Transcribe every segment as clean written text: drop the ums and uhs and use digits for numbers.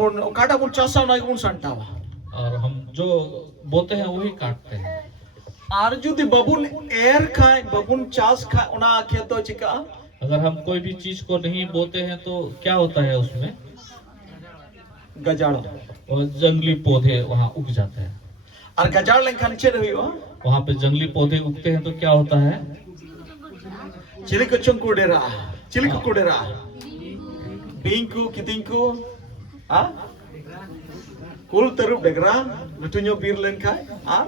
काटा बुन चासा ना उन संटावा और हम जो बोते हैं वही काटते हैं। आर जुदी बबुन एर खाए बबुन चास खाए उना खेतो चिका अगर हम कोई भी चीज को नहीं बोते हैं तो क्या होता है उसमें? गजाड़ और जंगली पौधे वहाँ उग जाते हैं। और गजाड़ लेखन चेद हुईवा वहाँ पे जंगली पौधे उगते हैं तो क्या होता है? चिलिक चंकुडेरा चिलिक कुडेरा बिंकु कितिंकु आ कुल तरुप डेगरा लटुन्यो पीर लेनखाय आ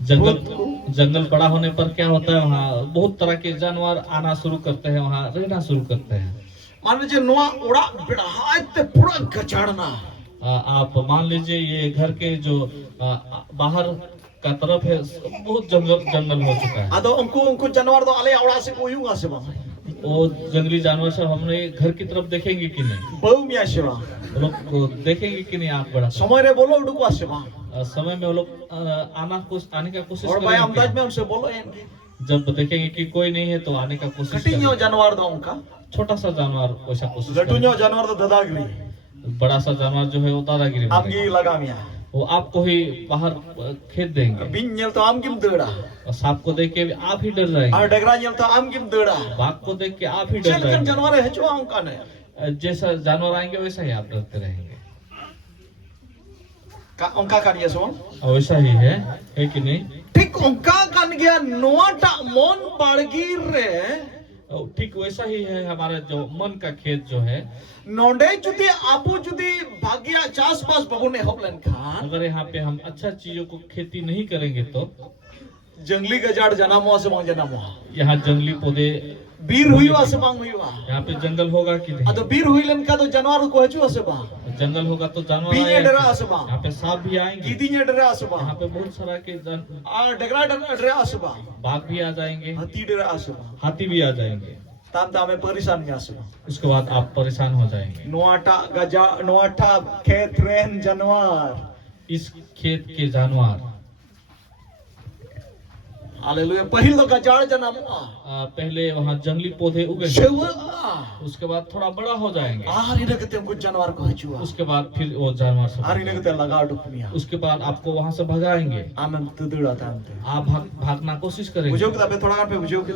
जंगल बड़ा होने पर क्या होता है? वहाँ बहुत तरह के जानवर आना शुरू करते हैं, वहाँ रहना शुरू करते हैं। मान लीजिए नोआ उड़ा बिड़हाय ते पूरा गजाड़ना आप मान लीजिए ये घर के जो बाहर का तरफ है बहुत जंगल हो चुका है। आदो उनको जानवर दो आले उड़ा से कोई युगा से बा वो जंगली जानवर सब हमने घर की तरफ देखेंगे कि नहीं? बहु मिया से बा लोग देखेंगे कि नहीं? आप बड़ा समय रे बोलो उड़को से बा समय में वो लोग आने का कोशिश और भाई अंदाज में उनसे बोलो ये जब देखेंगे कि कोई नहीं है तो आने का कोशिश कटिन्यो जानवर दो उनका छोटा सा जानवर वैसा कोशिश लटुन्यो जानवर तो दादागिरी बड़ा सा जानवर जो है वो दादागिरी आमगी लगा मिया वो आपको ही बाहर खेत देंगे। बिन नेल तो आमगिम दड़ा और सांप को देख के आप ही डर जाएंगे। और डगरा नेल तो आमगिम दड़ा बाघ को देख के आप ही डर चल जाएंगे। जानवर है जो उनका ने जैसा जानवर आएंगे वैसा ही आप डरते रहेंगे। का उनका कानिया सो वैसा ही है कि नहीं? ठीक उनका कान गया नोटा मन बाड़गीर रे ठीक वैसा ही है हमारा जो मन का खेत जो है। नोडे जुदी आपू जुदी भाग्या चास पास बबुने होबलन खान अगर यहाँ पे हम अच्छा चीजों को खेती नहीं करेंगे तो जंगली गजाड़ जनामो से मांग जनामो यहाँ जंगली पौधे बीर हुईवा से मांग हुईवा यहाँ पे जंगल होगा कि नहीं? तो बीर हुईलन का तो जानवर को हचू से बा जंगल होगा तो जानवर बीने आएंगे। डरा से बा यहाँ पे सांप भी आएंगे। गीदी ने डरा से बा यहाँ पे बहुत सारा के और डगरा डरा से बा बाघ भी आ जाएंगे, हाथी डरा से बा हाथी भी आ जाएंगे। ताम तामे परेशान में आसे बा उसके बाद आप परेशान हो जाएंगे। नोआटा खेत रेन जानवर इस खेत के जानवर हालेलुया पहिल तो गजाड़ जन्म पहले वहाँ जंगली पौधे उगे, उसके बाद थोड़ा बड़ा हो जाएंगे। आरी लगते कुछ जानवर को हचुआ उसके बाद फिर वो जानवर सब आरी लगते लगा डुकमिया उसके बाद आपको वहाँ से भगाएंगे। आमन तुदड़ा तामते आप भागना कोशिश करेंगे। बुझो के तबे थोड़ा पे बुझो के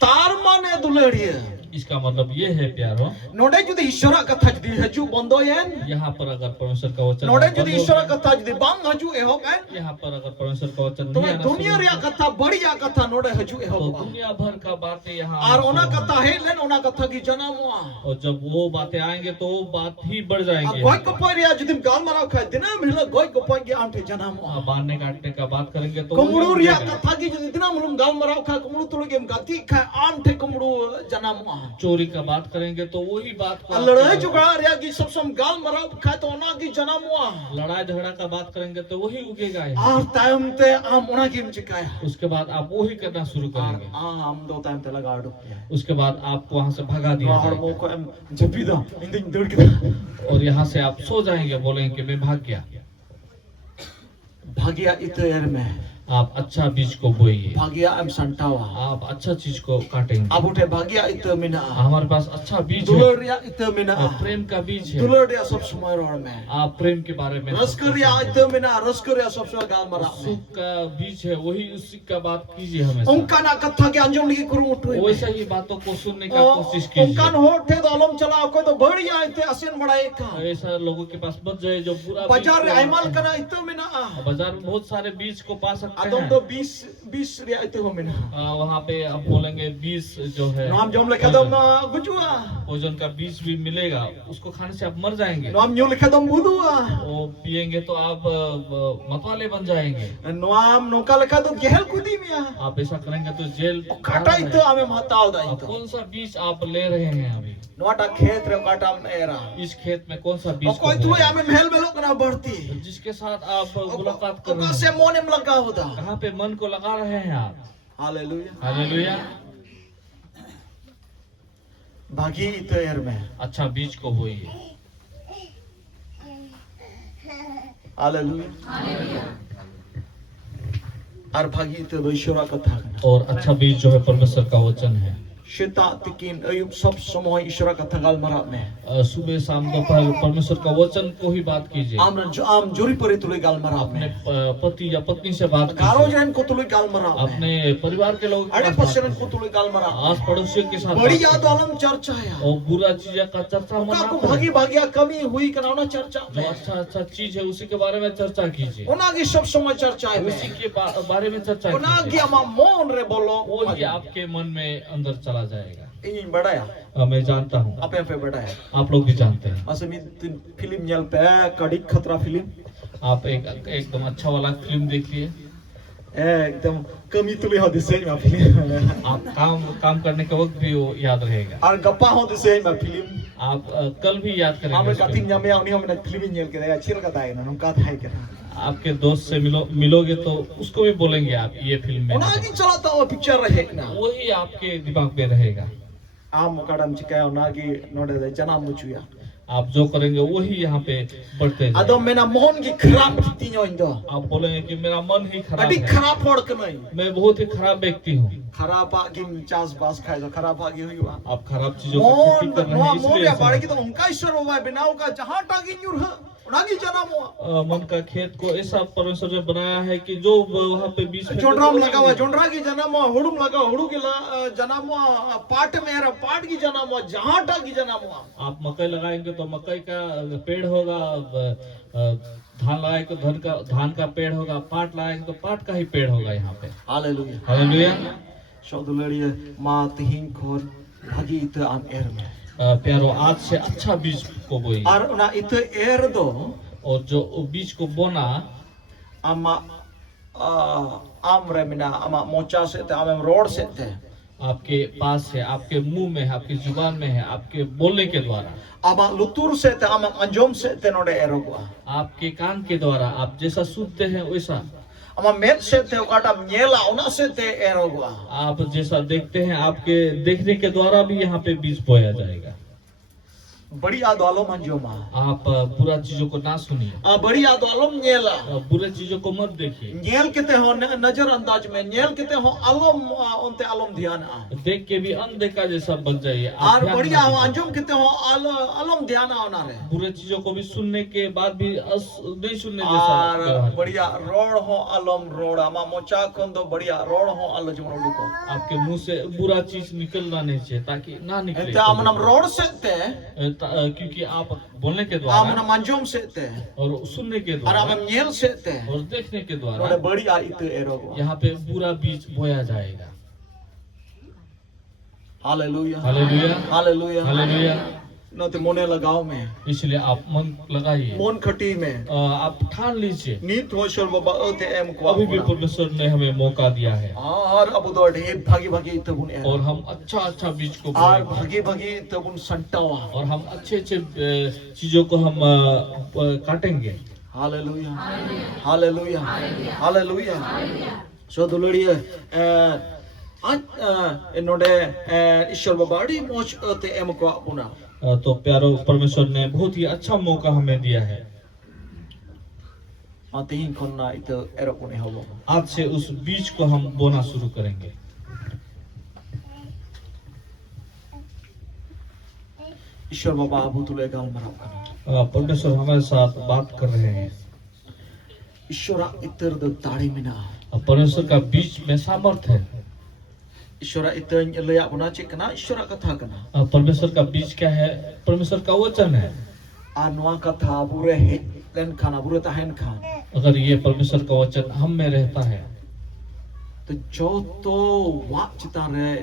तार माने दुलड़िए इसका मतलब ये है प्यारो नोडे जुदी ईश्वर कथा जुदी हजू बंदो येन यहाँ पर अगर परमेश्वर का वचन नोडे जुदी ईश्वर कथा जुदी बांग हजू ए होगा यहाँ पर अगर परमेश्वर का वचन तो नहीं आना दुनिया रे कथा बढ़िया कथा नोडे हजू ए तो होगा दुनिया भर का बातें यहाँ और ओना कथा है लेन ओना कथा की जन्म और जब वो बातें आएंगे तो वो बात ही बढ़ जाएंगे। गोय को परिया जुदी गाल मारा खाए दिना मिला गोय को पगे आंटे जन्म बांधने काटने का बात करेंगे तो कुमड़ू रिया कथा की जुदी दिना मुलुम गाल मारा खाए कुमड़ू तोड़गे गाती खाए आंटे कुमड़ू जन्म चोरी का बात करेंगे तो वही बात को लड़ाई झगड़ा रिया की सब सम गाल मारा खाए तो ओना की जन्म लड़ाई झगड़ा का बात करेंगे तो वही उगेगा। और टाइम ते आम ओना की चिकाया उसके बाद आप वही करना शुरू करेंगे। आम दो टाइम ते लगा डुक उसके बाद आपको वहां से भगा दिया और जाएगा। वो को जपी दो इंदिन दौड़ के और यहाँ से आप सो जाएंगे, बोलेंगे कि मैं भाग गया। भागिया इतर में आप अच्छा बीज को बोइए, भागिया एम संटावा आप अच्छा चीज को काटेंगे। अब उठे भागिया इतर मिना हमारे पास अच्छा बीज है, दुलड़िया इतर मिना प्रेम का बीज है। दुलड़िया सब समय रोड में आप प्रेम के बारे में रसकरिया इतर मिना रसकरिया सब समय गाल मरा सुख का बीज है, वही उसी का बात कीजिए हमेशा। उनका ना कथा के अंजम की करू उठो वैसा ही बातों को सुनने का कोशिश कीजिए। उनका होठे तो अलम चला को तो बढ़िया इते असन बड़ा एक ऐसा लोगों के पास मत जाए जो पूरा बाजार रे आइमाल कना इतर मिना बाजार में बहुत सारे बीज को पा सकते अदम हैं। तो 20 रिया इतर हो मिना वहाँ पे आप बोलेंगे बीज जो है नाम जम लिखा दम गुजुआ भोजन का बीज भी मिलेगा, उसको खाने से आप मर जाएंगे। नाम न्यू लिखा दम बुदुआ वो पिएंगे तो आप मतवाले बन जाएंगे। नाम नौका लिखा तो गेहल कुदी मिया आप ऐसा करेंगे तो जेल काटा इतो हमें माताओ दाई आप तो कौन सा बीज आप ले रहे हैं अभी? नोटा खेत रे काटा मेरा इस खेत में कौन सा बीज कोई तू हमें महल में लोग ना बढ़ती जिसके साथ आप मुलाकात कर रहे ओका हैं, से मोने में लगा होता कहाँ पे मन को लगा रहे हैं आप? Hallelujah hallelujah. भागी इतो यार में अच्छा बीज को बोइए। हालेलुया और भागी इतो ईश्वर कथा और अच्छा बीज जो है परमेश्वर का वचन है। Setang tikin ayub सब समय ईश्वर कथा galmarap में सुबह शाम दोपहर परमेश्वर का वचन को ही बात कीजिए। am juri pari tuli galmarap अपने में पति या पत्नी से बात karo कीजिए, jaran ko tuli galmarap में अपने परिवार के लोगों के ade साथ बात pasaran कीजिए, ko tuli galmarap आस पड़ोसियों के साथ बात badi कीजिए। yaad alam चर्चा है और बुरा चीज का चर्चा मत का को करें। भागी भागिया कमी हुई कनावना चर्चा जो अच्छा अच्छा चीज है उसी के बारे में चर्चा कीजिए, ओना की सब समय चर्चा है उसी के बारे में चर्चा ओना की कीजिए, ama mon re bolo वही आपके मन में अंदर चला जाएगा। ini badaya मैं जानता हूँ, apa yang pe badaya आप लोग भी जानते हैं। masa mi film nyal pe kadik khatra film आप एकदम अच्छा वाला फिल्म देखिए। एकदम कमी तुली हो दिसे ma film आप काम करने के वक्त भी वो याद रहेगा। ar gappa ho दिसे ma film आप कल भी याद करेंगे ame उस kating फिल्म को। nyame oni hom film nyal ke da chil ka tai na nung ka thai ke आपके दोस्त से मिलोगे तो उसको भी बोलेंगे आप ये फिल्म में ona ki chalata ho picture rahe na वही आपके दिमाग में रहेगा। am kadam chikaya ona ki node de jana muchuya आप जो करेंगे वही यहाँ पे बढ़ते ado जाएंगे। mena mohon ki kharap ti nyo indo आप बोलेंगे कि मेरा मन ही खराब adi है, kharap hor kanai मैं बहुत ही खराब व्यक्ति हूँ। kharapa ki chas bas khai do kharapa ki huiwa आप खराब चीजों को mon खेती कर रहे no हैं, mon इसलिए ya ऐसा bari है। ki to unka ishwar howa binao ka jahan ta ki nyur ha ona ki jana mo मन का खेत को ऐसा परमेश्वर ने बनाया है कि जो वहाँ पे बीज फेंके jondram तो lagawa jondra ki jana mo hudum lagawa hudu ki jana mo paat mera paat ki jana mo jahan ta ki jana mo आप मकई लगाएंगे तो मकई का पेड़ होगा, धान लगाएंगे तो धान का पेड़ होगा, पाट लगाएंगे तो पाट का ही पेड़ होगा यहाँ पे। hallelujah hallelujah. Saudara ma tihin khon bagi itu am er me प्यारो आज से अच्छा बीज को बोइए, ar ona itu er do और जो बीज को बोना ama am remina ama mocha se te am road se te आपके पास है, आपके मुंह में है, आपकी जुबान में है, आपके बोलने के द्वारा, ama lutur se te ama anjom se te node erogwa आपके कान के द्वारा आप जैसा सुनते हैं वैसा, ama met se te okata nyela ona se te erogwa आप जैसा देखते हैं आपके देखने के द्वारा भी यहाँ पे बीज बोया जाएगा। badi ado alom anjoma आप बुरा चीजों को ना सुनिए, badi ado alom nyela बुरे चीजों को मत देखिए, nyel kete ho nazar andaj में nyel kete ho alom onte alom dhyan देख के भी अनदेखा जैसा बन जाइए। आप ar ध्यान badi ना ho दीजिए। anjom kete ho alom dhyan ona re बुरे चीजों को भी सुनने के बाद भी नहीं सुनने जैसा व्यवहार ar कीजिए। बढ़िया रोड हो अलम road ama mocha kon do बढ़िया रोड हो अल जमन उडको आपके मुंह से बुरा चीज निकलना नहीं चाहिए ताकि ना निकले, ente amnam रोड से te क्योंकि आप बोलने के द्वारा amnam manjom se te और सुनने के ar द्वारा amam nyel se te और देखने के द्वारा node बढ़िया itu erogo यहाँ पे बुरा बीज बोया जाएगा। hallelujah hallelujah, hallelujah hallelujah. no te mone lagao में इसलिए आप मन लगाइए, mon khati में आप ठान लीजिए। नीत हो शर बाबा अते em को अभी भी परमेश्वर ने हमें मौका दिया है और अब दो ढे भागी भागी तबुन er और हम अच्छा अच्छा बीज को और बोएंगे भागी भागी तबुन संटावा और हम अच्छे अच्छे चीजों को हम काटेंगे। Hallelujah. Hallelujah. Hallelujah. So दुलड़िए आज इन्होंने ईश्वर बाबाड़ी मोच ते एम को अपना तो प्यारो परमेश्वर ने बहुत ही अच्छा मौका हमें दिया है। आते ही कोन्ना इत एरोपुने होगा आज से उस बीज को हम बोना शुरू करेंगे। ईश्वर बाबा अबू तुले गाल मरा परमेश्वर हमारे साथ बात कर रहे हैं। ईश्वर इतर द ताड़ी मिना परमेश्वर का बीज में सामर्थ है। ईश्वर इतर ले अपना चिकना ईश्वर कथा कना परमेश्वर का बीज क्या है? परमेश्वर का वचन है। आनवा कथा बुरे है लेन खाना बुरे ताहन खान अगर ये परमेश्वर का वचन हम में रहता है तो जो तो वाप चिता रे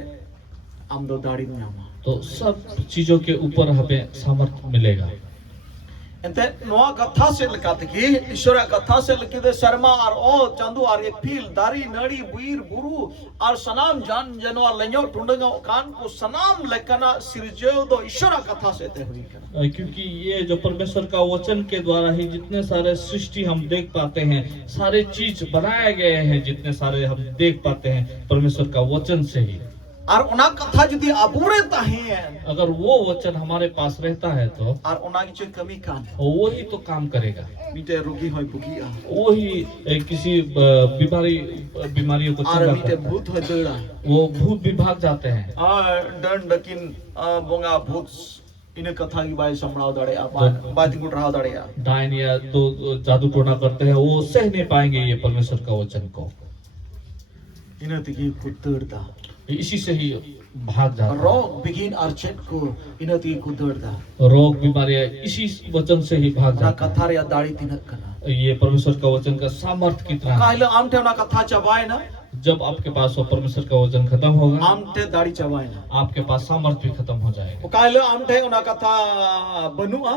हम दो दाढ़ी में आमा तो सब चीजों के ऊपर हमें सामर्थ मिलेगा। एंते नोआ कथा से लिखाते कि ईश्वर कथा से लिखित शर्मा और ओ चंदू और ये फील दारी नड़ी बुईर बुरु और सनाम जान जनवार लेन्यो टुंडंगा कान को सनाम लेकना सिरजेव दो ईश्वर कथा से ते हुई करना क्योंकि ये जो परमेश्वर का वचन के द्वारा ही जितने सारे सृष्टि हम देख पाते हैं, सारे चीज बनाए गए हैं, जितने सारे हम देख पाते हैं परमेश्वर का वचन से ही। Ar ona katha judi abure tahen. अगर वो वचन हमारे पास रहता है तो Ar ona giche kami kan. वही तो काम करेगा, Mite rugi hoy bugia. वही किसी बीमारियों को Ar चंगा mite करता है। bhut hoy dera. वो भूत भी भाग जाते हैं। Dan dakin bonga bhut ine katha ki bai samrao dare apa baati gut rao dare ya. डायन या तो जादू टोना करते हैं, वो सह नहीं पाएंगे ये परमेश्वर का वचन को, Ine tiki kuturda. इसी से ही भाग जाते हैं। Rog begin archet ko ine tiki kuturda. रोग बीमारियां इसी वचन से ही भाग Na जाते हैं। katha ya dadi tinak kana. ये परमेश्वर का वचन का सामर्थ्य कितना है। Kaile amte na katha chabai na. जब आपके पास वो परमेश्वर का वचन खत्म होगा, Amte dadi chabai na. आपके पास सामर्थ्य भी खत्म हो जाएगा। Kaile amte ona katha banua.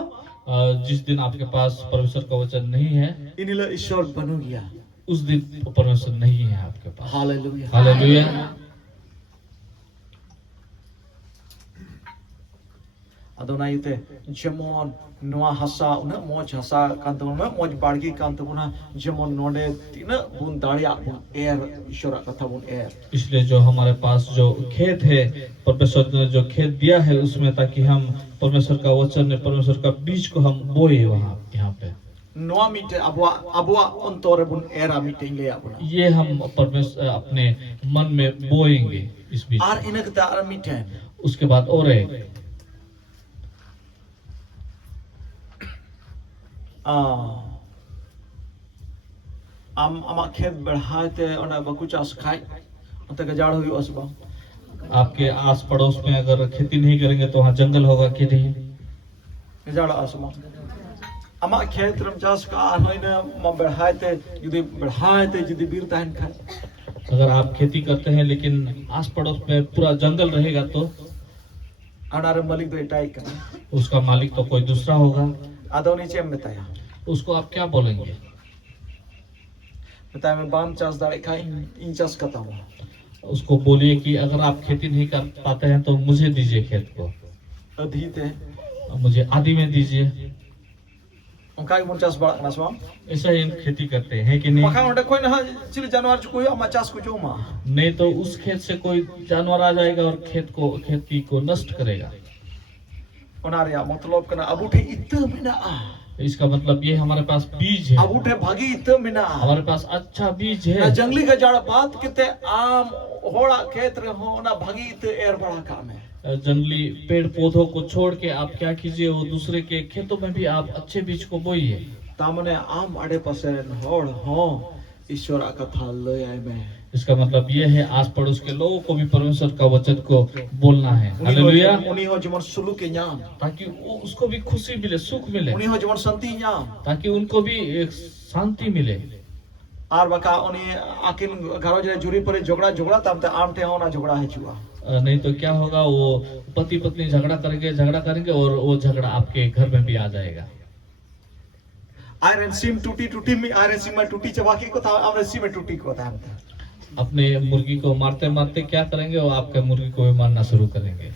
जिस दिन आपके पास परमेश्वर का वचन नहीं है, Inilah Ishwar banu gaya. उस दिन परमेश्वर नहीं है आपके पास। Hallelujah. Hallelujah. Adonai ite jemon noa hasa una moj hasa kantuna moj bargi kantuna jemon node tina bun daria bun air Ishwar katha bun air. इसलिए जो हमारे पास जो खेत है, परमेश्वर ने जो खेत दिया है उसमें, ताकि हम परमेश्वर का वचन ने परमेश्वर का बीज को हम बोए वहाँ यहाँ पे, Noa mite abwa ontore bun air amite ingle abuna. ये हम परमेश्वर अपने मन में बोएंगे इस बीज। Ar ina kata ar mite. उसके बाद और एक Amak khet berhai te ona baku chas khai. Ante gajar hogi osba. आपके आस पड़ोस में अगर खेती नहीं करेंगे तो वहाँ जंगल होगा कि नहीं। Gajar osba. Amak khet ram chas ka anoi na ma berhai te judi bir tahan khai. अगर आप खेती करते हैं लेकिन आस पड़ोस में पूरा जंगल रहेगा तो Anare malik do itai kana. उसका मालिक तो कोई दूसरा होगा। Adoni chem betaya. उसको आप क्या बोलेंगे? Betaya मैं बाम चास दाड़े खाई इन चास करता हूँ. उसको बोलिए कि अगर आप खेती नहीं कर पाते हैं तो मुझे दीजिए खेत को, Adhite. मुझे आदि में दीजिए। Ongkai mun chas balak naswam. ऐसा ही खेती करते हैं कि नहीं? Maka onde koi na chili januar chu koi ama chas ko joma. नहीं तो उस खेत से कोई जानवर आ जाएगा और खेती को नष्ट करेगा। Onaria matlab kana abuthe itta mina. इसका मतलब ये हमारे पास बीज है, Abuthe bhagi itta mina. हमारे पास अच्छा बीज Na है। jangli ka jada baat kite aam hoda khet re ho na bhagi itta air bada kam hai. जंगली पेड़ पौधों को छोड़ के आप क्या कीजिए, वो दूसरे के खेतों में भी आप अच्छे बीज को बोइए। Tamane aam ade pasen hod ho Ishwar katha loy ai mein. इसका मतलब ये है आस पड़ोस के लोगों को भी परमेश्वर का वचन को बोलना है। Hallelujah. Uni ho jemon sulu ke nyam. ताकि वो उसको भी खुशी मिले, सुख मिले, Uni ho jemon santi nyam. ताकि उनको भी एक शांति मिले। Ar baka uni akin घरो जरे जुरी परे झगड़ा तब ते आम थे हो ना झगड़ा है चुआ. नहीं तो क्या होगा, वो पति पत्नी झगड़ा करेंगे और वो झगड़ा आपके घर में भी आ जाएगा। Iron sim टूटी में iron sim में टूटी चबा के को था हमने sim में टूटी को था हम था. अपने मुर्गी को मारते मारते क्या करेंगे, वो आपके मुर्गी को भी मारना शुरू करेंगे।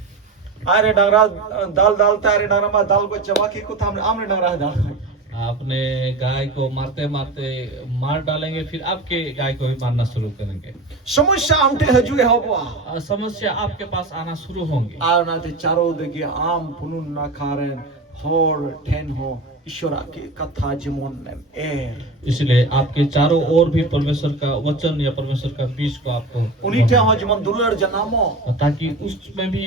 Iron डंगरा दाल तारे डंगरा में दाल को चबा के को था हमने डंगरा दाल. आपने गाय को मारते मारते मार डालेंगे, फिर आपके गाय को भी मारना शुरू करेंगे। समस्या हमटे हजुए हो बुआ. समस्या आपके पास आना शुरू होंगी। आर ना ते चारों देगे आम पुनुन ना खारें होर ठेन हो ईश्वर के कथा जमोन एर. इसलिए आपके चारों ओर भी परमेश्वर का वचन या परमेश्वर का बीज को आपको, उन्हीं टे हो जमन दुलर जनामो. ताकि उसमें भी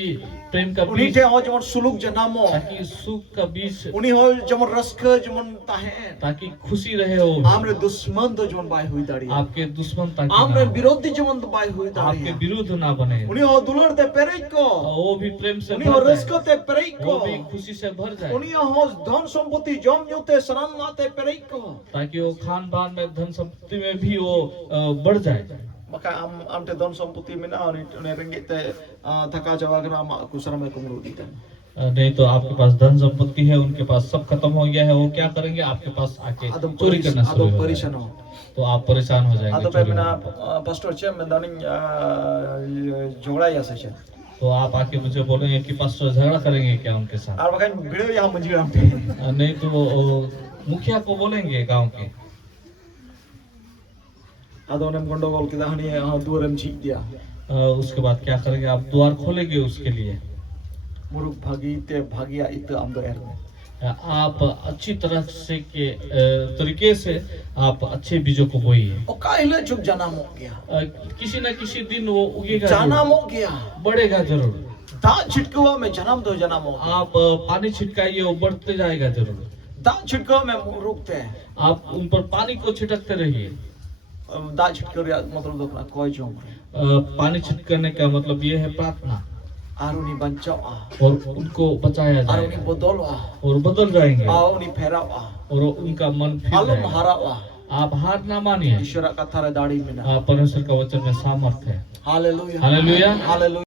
प्रेम का उन्हीं बीज, टे हो जमन सुलुक जनामो. ताकि सुख का बीज, उन्हीं हो जमन रस्क जमन ताहें. ताकि खुशी रहे हो। आमरे दुश्मन तो जमन बाय हुई दाड़ी. आपके दुश्मन ताकि ना आमरे हो, विरोधी जमन तो बाय हुई दाड़ी. आपके विरुद्ध ना बने। उन्हीं हो दुलर ते पेरे को. वो भी प्रेम से उन्हीं हो भर रस्क जाए, ते पेरे वो को. भी खुशी से भर जाए, उन्हीं हो धन संपत्ति जम युते सनम नाते पेरे को. ताकि वो खान पान में, धन संपत्ति में भी वो बढ़ जाए। Maka am te don samputi mina ne ringgit te thaka jawa kena am kusara me kumru di tan. नहीं तो आपके पास धन संपत्ति है, उनके पास सब खत्म हो गया है, वो क्या करेंगे, आपके पास आके चोरी करना शुरू Adom हो परिसन जाएगा। ho. तो आप परेशान हो जाएंगे Adom pe चोरी mina होने पर। pastor chem mendaning jogda ya se. तो आप आके मुझे बोलेंगे कि पास्टर झगड़ा करेंगे क्या उनके साथ? Ar bakan video ya munjir am te. नहीं तो वो मुखिया को बोलेंगे गांव के। Adom nem gondogol kita hani ha duarem chik dia. उसके बाद क्या करेंगे, आप द्वार खोलेंगे उसके लिए। मुरुक भागी ते भागिया इत आमदो एरने आप अच्छी तरह से के तरीके से आप अच्छे बीजों को बोइए। ओ काहिले चुप जन्म हो गया, किसी न किसी दिन वो उगेगा, जन्म हो गया, बढ़ेगा जरूर। दा छिटकुआ में जन्म दो जन्म हो गया। आप पानी छिटकाइए, वो बढ़ते जाएगा जरूर। दा छिटकुआ में रुकते हैं, आप उन पर पानी को छिटकते रहिए। दा छिटकुआ मतलब दोकना कोई जो पानी छिटकने का मतलब ये है प्रार्थना, आरुनी बंचाओ और उनको बचाया आरुनी जाएगा बदलवा और बदल जाएंगे, आरुनी फेरावा और उनका मन फिर आलम जाएगा। हरावा। आप हार ना मानिए, ईश्वर का थारा दाढ़ी में ना। परमेश्वर का वचन में सामर्थ्य है। Hallelujah hallelujah. हालेलुया।